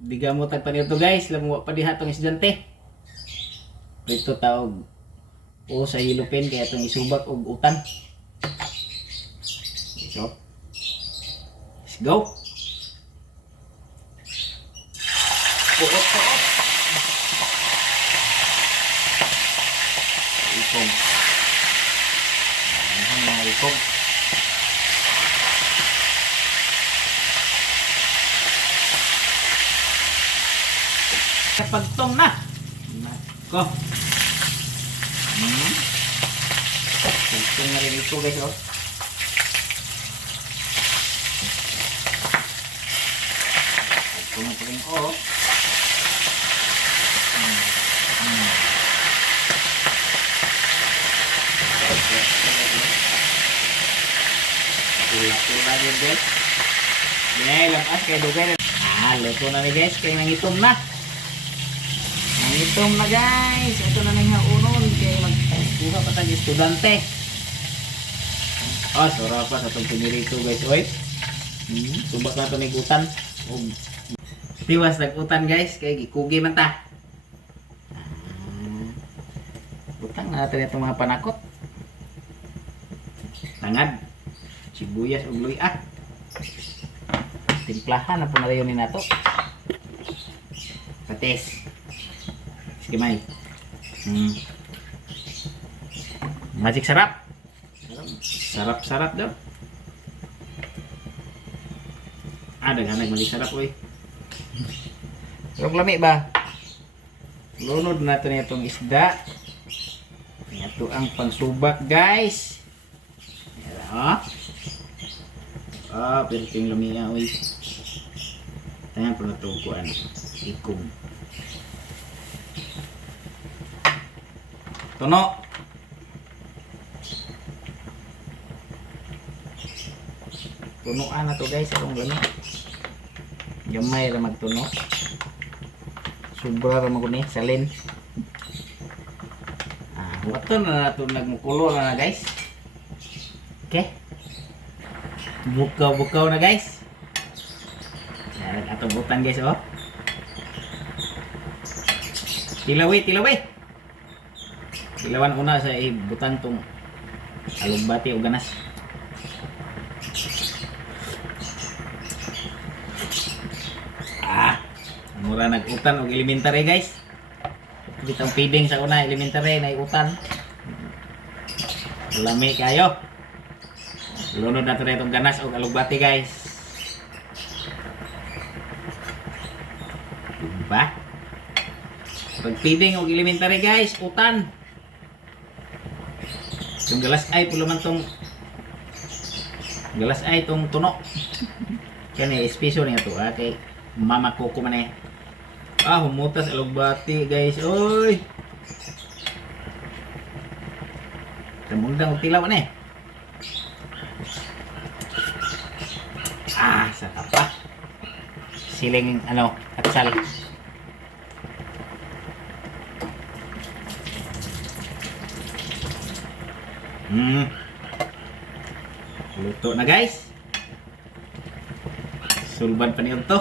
Digamutan pa nito guys, lamuwa pa diha tong estudyante. Dito tawag o sa hilupin kaya itong isubak og utan. So, let's go. Puot. Ikog. Ayan mga ikog. Pagtong na. Nako. Pagtong na rin ito guys oh. Pagtong na rin oh. Tula yun guys. Lapas kayo dugay. Luto na rin guys. Kaya nangitom na. Nangitom na guys. Ito na nang haunon. Kaya magkuha pa tayo estudyante. Sura pa sa itong pinirito guys. Oy. Subak na ito nigutan. Tiwas nag-utan guys. Kaya gikugi man ta. Utang na natin itong mga panakot. Tangad. Sibuyas ug luya. Timplahan na po na rin nato. Patis. Sige may. Magic sarap. Sarap daw. Daghanag magic sarap oy. Pero lami ba? Lunod na ito itong isda. Ito ang pansubak guys. Pero ito yung lamia oy. Ayan po natukuan. Ikong. Tuno. Tunuan na to guys. Itong gano'n. Gamay na magtuno. Sobra na maguni. Salin. Ito na ito nagmukulo na guys. Okay. Bukaw na guys. Atong butan guys oh. Tilawi. Tilawan una sa butan tong alugbati o ganas. Mura nag-utan og elementary guys. Bitang feeding sa una elementary na utan. Lami kayo. Lunod na ito na itong ganas o alugbati guys. Diba? Pag feeding o elementary guys, utan. Itong galas ay pulaman tong galas ay itong tuno. Kaya espeso niya ito kay mama koko man eh. Humutas alugbati guys. Oy. Tamundang og tilaw na eh. Sa tapa. Siling atsal. Luto na guys. Sulban pa niyo to.